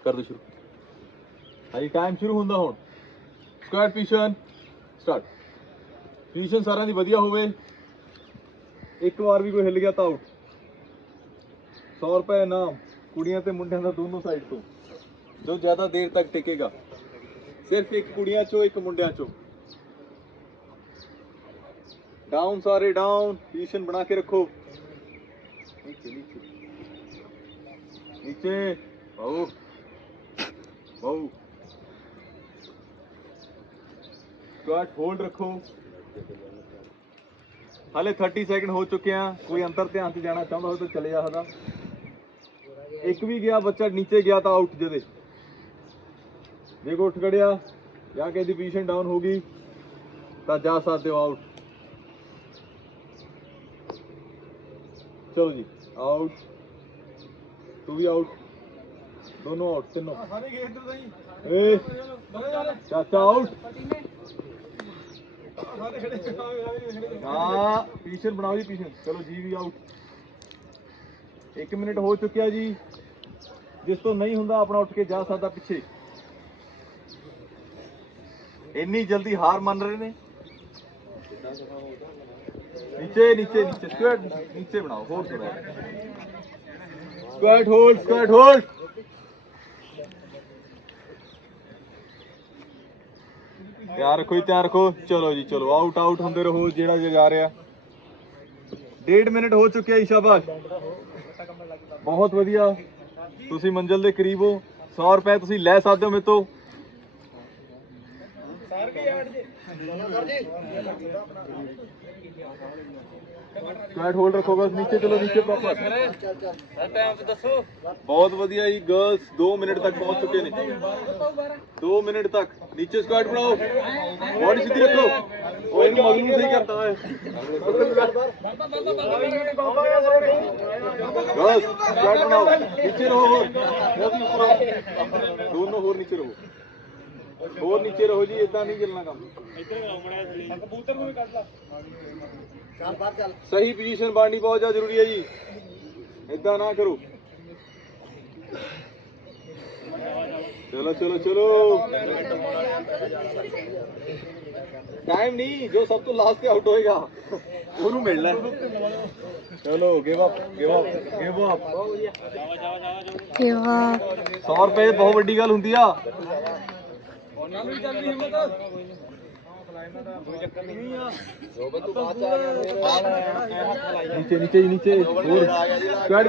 ਕਰ ਦੋ ਸ਼ੁਰੂ ਹਾਂਜੀ ਟਾਈਮ ਸ਼ੁਰੂ ਹੁੰਦਾ ਹੁਣ ਸਕੁਐਟ ਪੋਜੀਸ਼ਨ ਸਟਾਰਟ ਪੋਜੀਸ਼ਨ ਸਾਰਿਆਂ ਦੀ ਵਧੀਆ ਹੋਵੇ ਇੱਕ ਵਾਰ ਵੀ ਕੋਈ ਹਿੱਲ ਗਿਆ ਤਾਂ ਆਊਟ 100 ਰੁਪਏ ਇਨਾਮ ਕੁੜੀਆਂ ਤੇ ਮੁੰਡਿਆਂ ਦਾ ਦੋਨੋਂ ਸਾਈਡ ਤੋਂ ਜੋ ਜ਼ਿਆਦਾ ਦੇਰ ਤੱਕ ਟਿਕੇਗਾ ਸਿਰਫ ਇੱਕ ਕੁੜੀਆਂ ਚੋਂ ਇੱਕ ਮੁੰਡਿਆਂ ਚੋਂ ਡਾਊਨ ਸਾਰੇ ਡਾਊਨ ਪੋਜੀਸ਼ਨ ਬਣਾ ਕੇ ਰੱਖੋ ਨੀਚੇ ਨੀਚੇ ਨੀਚੇ ਆਓ ਆਓ ਹੋਲਡ ਰੱਖੋ। ਹਾਲੇ 30 ਸੈਕਿੰਡ ਹੋ ਚੁੱਕੇ ਆ। ਕੋਈ ਅੰਤਰ ਧਿਆਨ ਤੇ ਜਾਣਾ ਚਾਹੁੰਦਾ ਹੋ ਤਾਂ ਚਲੇ ਜਾ ਸਕਦਾ। ਇੱਕ ਵੀ ਗਿਆ, ਬੱਚਾ ਨੀਚੇ ਗਿਆ ਤਾਂ ਆਊਟ ਜਦੇ ਜੇ ਕੋ ਉੱਠ ਖੜਿਆ, ਜਾਂ ਕਿ ਦੀ ਪੋਜੀਸ਼ਨ ਡਾਊਨ ਹੋ ਗਈ, ਤਾਂ ਜਾ ਸਕਦੇ ਹੋ ਆਊਟ ਚਲੋ ਜੀ ਆਊਟ ਤੂੰ ਵੀ ਆਊਟ ਦੋਨੋਂ ਆਊਟ ਤਿੰਨੋਂ। ਏ ਚਾਚਾ ਆਊਟ ਹਾਂ ਪੀਸ਼ਨ ਬਣਾਓ ਜੀ ਪੀਸ਼ਨ। ਚਲੋ ਜੀ ਵੀ ਆਊਟ 1 ਮਿੰਟ ਹੋ ਚੁੱਕਿਆ ਜੀ। ਜਿਸ ਤੋਂ ਨਹੀਂ ਹੁੰਦਾ ਆਪਣਾ ਉੱਠ ਕੇ ਜਾ ਸਕਦਾ ਪਿੱਛੇ। ਇੰਨੀ ਜਲਦੀ ਹਾਰ ਮੰਨ ਰਹੇ ਨੇ। ਨੀਚੇ ਨੀਚੇ ਨੀਚੇ। ਸਕੁਐਟ ਨੀਚੇ ਬਣਾਓ ਹੋਰ ਥੋੜਾ ਸਕੁਐਟ ਹੋਲਡ ਸਕੁਐਟ ਹੋਲਡ ਤਿਆਰ ਰੱਖੋ ਜੀ, ਤਿਆਰ ਰੱਖੋ। ਚਲੋ ਜੀ, ਚਲੋ। ਆਊਟ ਆਊਟ ਹੁੰਦੇ ਰਹੋ, ਜਿਹੜਾ ਜੇ ਰਿਹਾ। ਡੇਢ ਮਿੰਟ ਹੋ ਚੁੱਕਿਆ ਜੀ, ਸ਼ਾਬਾਸ਼। ਬਹੁਤ ਵਧੀਆ। ਤੁਸੀਂ ਮੰਜ਼ਲ ਦੇ ਕਰੀਬ ਹੋ। 100 ਰੁਪਏ ਤੁਸੀਂ ਲੈ ਸਕਦੇ ਹੋ ਮੇਰੇ ਤੋਂ ਸਰ ਹੋਲਡ ਰੱਖੋ ਬਸ ਨੀਚੇ ਚਲੋ ਨੀਚੇ ਪ੍ਰੋਪਰ ਟਾਈਮ ਤੇ ਦੱਸੋ ਬਹੁਤ ਵਧੀਆ ਜੀ ਗਰਲਸ 2 ਮਿੰਟ ਤੱਕ ਪਹੁੰਚ ਚੁੱਕੇ ਨੇ 2 ਮਿੰਟ ਤੱਕ ਨੀਚੇ ਸਕੁਐਟ ਬਣਾਓ ਬੋਡੀ ਸਿੱਧੀ ਰੱਖੋ ਉਹ ਇਹਨੂੰ ਮਗਰ ਨੂੰ ਸਹੀ ਕਰਤਾ ਹੈ ਗਰਲਸ ਸਕੁਐਟ ਬਣਾਓ ਨੀਚੇ ਰਹੋ ਹੋਰ ਬਹੁਤ ਉੱਪਰ ਆਓ। ਦੋਨੋਂ ਹੋਰ ਨੀਚੇ ਰਹੋ ਹੋਰ ਨੀਚੇ ਰਹੋ ਜੀ ਇਦਾਂ ਨਹੀਂ ਚੱਲਣਾ ਕੰਮ ਕਬੂਤਰ ਨੂੰ ਵੀ ਕੱਢ ਲਾ ਸਹੀ ਪੋਜੀਸ਼ਨ ਬਣਨੀ ਬਹੁਤ ਜ਼ਿਆਦਾ ਜ਼ਰੂਰੀ ਹੈ ਜੀ ਇਦਾਂ ਨਾ ਕਰੋ ਚਲੋ ਚਲੋ ਚਲੋ ਟਾਈਮ ਨਹੀਂ ਜੋ ਸਭ ਤੋਂ ਲਾਸਟ ਤੇ ਆਊਟ ਹੋਏਗਾ ਉਹਨੂੰ ਮਿਲਣਾ ਹੈ। ਚਲੋ give up give up give up give up 100 ਰੁਪਏ ਬਹੁਤ ਵੱਡੀ ਗੱਲ ਹੁੰਦੀ ਆ नीचे नीचे नीचे।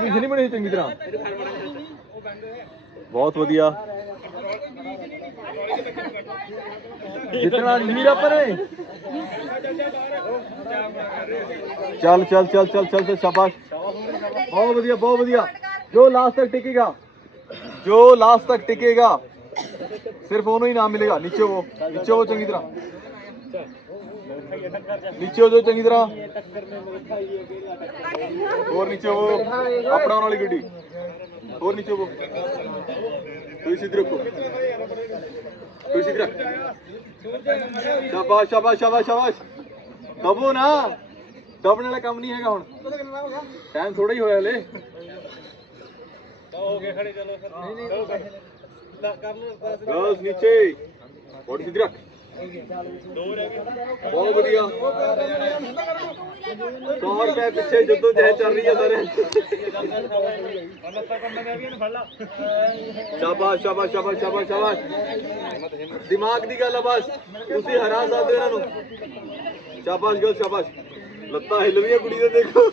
पीछे नहीं बने चंगी तरह। बहुत बढ़िया। जितना पर चल चल चल चल चल चल, शाबाश। बहुत बढ़िया बहुत बढ़िया। जो लास्ट तक टिकेगा। जो लास्ट तक टिकेगा। सिर्फ़ ओनू ही नाम मिलेगा। नीचे वो नीचे वो चंगी तरह। ਨੀਚੇ ਹੋ ਜਾਓ ਚੰਗੀ ਤਰ੍ਹਾਂ। ਹੋਰ ਨੀਚੇ ਉਹ ਆਪਣਾ ਵਾਲੀ ਗੱਡੀ। ਹੋਰ ਨੀਚੇ ਉਹ ਤੁਸੀਂ ਸਿੱਧੇ ਰੱਖੋ। ਤੁਸੀਂ ਸਿੱਧੇ ਸ਼ਾਬਾਸ਼ ਸ਼ਾਬਾਸ਼ ਸ਼ਾਬਾਸ਼ ਸ਼ਾਬਾਸ਼। ਦਬੋ ਨਾ। ਦਬਣ ਵਾਲਾ ਕੰਮ ਨਹੀਂ ਹੈਗਾ ਹੁਣ। ਟਾਈਮ ਥੋੜਾ ਹੀ ਹੋਇਆ ਹਲੇ। ਹੋ ਗਏ ਖੜੇ ਚਲੋ ਫਿਰ ਨਹੀਂ ਨਹੀਂ ਗਰਲਸ ਨੀਚੇ। ਬੋਡੀ ਸਿੱਧੀ ਰੱਖ। ਬਹੁਤ ਵਧੀਆ। 100 ਰੁਪਏ ਪਿੱਛੇ ਜਦੋਂ ਜਹਿ ਚੱਲ ਰਹੀ ਹੈ ਸਾਰੇ। ਸ਼ਾਬਾਸ਼ ਸ਼ਾਬਾਸ਼ ਸ਼ਾਬਾਸ਼ ਸ਼ਾਬਾਸ਼ ਸ਼ਾਬਾਸ਼। ਦਿਮਾਗ ਦੀ ਗੱਲ ਆ ਬਸ। ਤੁਸੀਂ ਹਰਾ ਸਕਦੇ ਇਹਨਾਂ ਨੂੰ। ਸ਼ਾਬਾਸ਼ ਗਰਲ ਸ਼ਾਬਾਸ਼। ਲੱਤਾਂ ਹਿੱਲ ਰਹੀਆਂ ਕੁੜੀ ਦੇ, ਦੇਖੋ।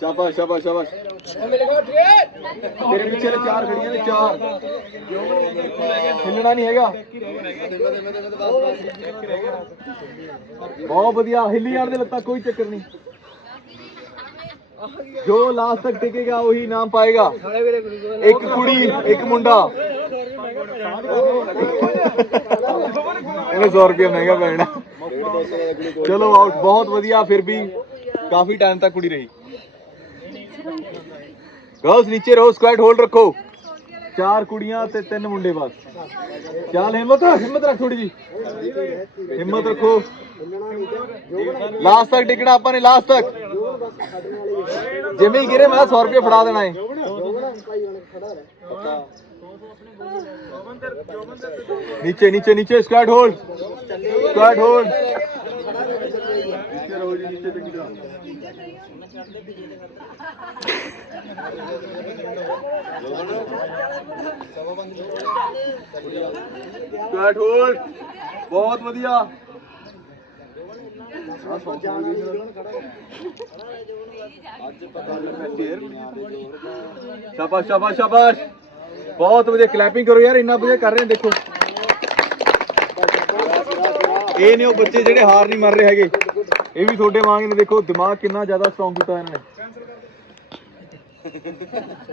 ਸ਼ਾਬਾਸ਼ ਸ਼ਾਬਾਸ਼ ਸ਼ਾਬਾਸ਼। ਤੇਰੇ ਪਿੱਛੇ ਚਾਰ ਖੜੀਆਂ ਨੇ, ਚਾਰ। ਹਿੱਲਣਾ ਨਹੀਂ ਹੈਗਾ। ਬਹੁਤ ਵਧੀਆ, ਹਿੱਲੀ ਜਾਣ ਦੇ ਲੱਤਾਂ ਕੋਈ ਚੱਕਰ ਨਹੀਂ। ਜੋ ਲਾਸਟ ਤੱਕ ਟਿਕੇਗਾ, ਉਹੀ ਨਾਮ ਪਾਏਗਾ। ਇੱਕ ਕੁੜੀ, ਇੱਕ ਮੁੰਡਾ। ਇਹਨੇ 100 ਰੁਪਏ ਮਹਿੰਗਾ ਪੈਣਾ। ਚਲੋ ਆਊਟ ਬਹੁਤ ਵਧੀਆ, ਫਿਰ ਵੀ ਕਾਫੀ ਟਾਈਮ ਤੱਕ ਕੁੜੀ ਰਹੀ। ਗਰਲਸ ਨੀਚੇ ਰਹੋ ਸਕੁਐਟ ਹੋਲਡ ਰੱਖੋ। ਚਾਰ ਕੁੜੀਆਂ ਤੇ ਤਿੰਨ ਮੁੰਡੇ ਬਸ। ਚਾਲ ਹਿੰਮਤ ਹਿੰਮਤ ਰੱਖ ਥੋੜੀ ਜੀ। ਹਿੰਮਤ ਰੱਖੋ। ਲਾਸਟ ਤੱਕ ਟਿਕਣਾ ਆਪਾਂ ਨੇ ਲਾਸਟ ਤੱਕ। ਜਿਵੇਂ ਗਿਰੇ, ਮੈਂ 100 ਰੁਪਏ ਫੜਾ ਦੇਣਾ ਹੈ ਨੀਚੇ ਨੀਚੇ ਨੀਚੇ ਸਕਾਟ ਹੋਲਡ ਸਕਾਟ ਹੋਲਡ ਇੱਥੇ ਰਹੋ ਜੀ ਨੀਚੇ ਪਿੰਡ ਦਾ ਬੈਠ ਹੋਲ ਬਹੁਤ ਵਧੀਆ ਸ਼ਾਬਾਸ਼ ਸ਼ਾਬਾਸ਼ ਸ਼ਾਬਾਸ਼ ਬਹੁਤ ਵਧੀਆ ਕਲੈਪਿੰਗ ਕਰੋ ਯਾਰ ਇੰਨਾ ਵਧੀਆ ਕਰ ਰਹੇ ਨੇ ਦੇਖੋ ਇਹ ਨੇ ਉਹ ਬੱਚੇ ਜਿਹੜੇ ਹਾਰ ਨਹੀਂ ਮੰਨ ਰਹੇ ਹੈਗੇ ਇਹ ਵੀ ਤੁਹਾਡੇ ਵਾਂਗ ਨੇ ਦੇਖੋ ਦਿਮਾਗ ਕਿੰਨਾ ਜ਼ਿਆਦਾ ਸਟਰੋਂਗ ਕੀਤਾ ਇਹਨਾਂ ਨੇ।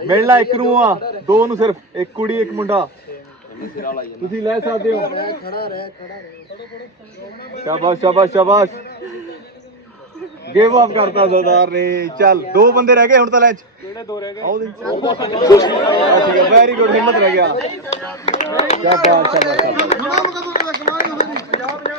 ਮਿਲਣਾ ਇੱਕ ਨੂੰ ਆ ਦੋ ਨੂੰ ਸਿਰਫ ਇੱਕ ਕੁੜੀ ਇੱਕ ਮੁੰਡਾ। ਤੁਸੀਂ ਲੈ ਸਕਦੇ ਹੋ। ਸ਼ਾਬਾਸ਼ ਸ਼ਾਬਾਸ਼ ਸ਼ਾਬਾਸ਼। ਗੇਵ ਆਫ ਕਰਤਾ ਸਰਦਾਰ ਨੇ। ਚੱਲ ਦੋ ਬੰਦੇ ਰਹਿ ਗਏ ਹੁਣ ਤਾਂ ਲੈ ਚ ਕਿਹੜੇ ਦੋ ਰਹਿ ਗਏ? ਆਓ ਠੀਕ ਹੈ ਵੈਰੀ ਗੁੱਡ ਹਿੰਮਤ ਰਹਿ ਗਿਆ। ਸ਼ਾਬਾਸ਼ ਸ਼ਾਬਾਸ਼।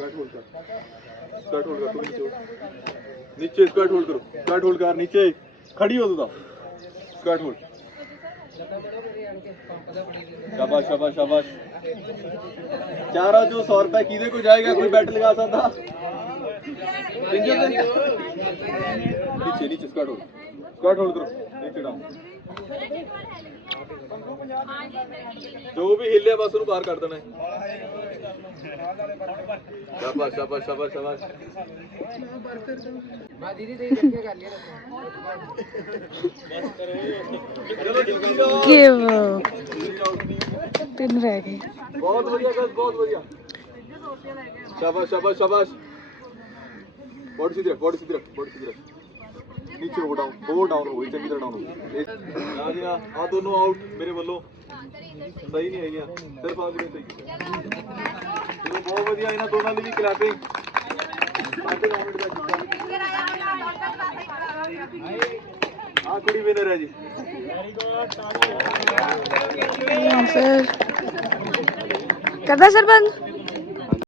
स्क्वाट होल्ड कर। नीचे नीचे स्क्वाट होल्ड करो। स्कर्ट होल्ड कर, नीचे। खड़ी हो तो स्कर्ट होल्ड शाबाश शाबाश शाबाश। चारा जो सौ रुपए किधे को जाएगा, कोई बैट लगा सकता? नीचे नीचे स्कर्ट होल्ड स्कर्ट होल्ड करो। नीचे डाउन ਜੋ ਵੀ ਹਿੱਲਿਆ ਬਸ ਉਹਨੂੰ ਬਾਹਰ ਕੱਢ ਦੇਣਾ ਹੈ ਸ਼ਾਬਾਸ਼ ਸ਼ਾਬਾਸ਼ ਸ਼ਾਬਾਸ਼ ਸ਼ਾਬਾਸ਼ ਚਲੋ ਜੀ ਜਾਓ ਗਿਵ ਤਿੰਨ ਰਹਿ ਗਏ ਬਹੁਤ ਵਧੀਆ ਗੱਲ ਬਹੁਤ ਵਧੀਆ ਸ਼ਾਬਾਸ਼ ਸ਼ਾਬਾਸ਼ ਸ਼ਾਬਾਸ਼ ਬੋਡੀ ਸਿੱਧੀ ਰੱਖ ਬੋਡੀ ਸਿੱਧੀ ਰੱਖ ਬੋਡੀ ਸਿੱਧੀ ਰੱਖ ਨੀਚੇ ਹੋ ਡਾਊਨ ਹੋ ਡਾਊਨ ਹੋ ਚੰਗੀ ਤਰ੍ਹਾਂ ਡਾਊਨ ਹੋ ਆ ਦੋਨੋਂ ਆਊਟ ਮੇਰੇ ਵੱਲੋਂ। ਸਹੀ ਨਹੀਂ ਹੈਗੀਆਂ ਸਿਰਫ ਆ ਜਿਹੜੇ ਸਹੀ ਚਲੋ ਬਹੁਤ ਵਧੀਆ ਇਹਨਾਂ ਦੋਨਾਂ ਦੀ ਵੀ ਕਲਾਪਿੰਗ ਸਾਡੇ 9 ਮਿੰਟ ਦਾ ਆ ਕੁੜੀ ਵਿਨਰ ਹੈ ਜੀ। ਕਰਦਾ ਸਰਪੰਚ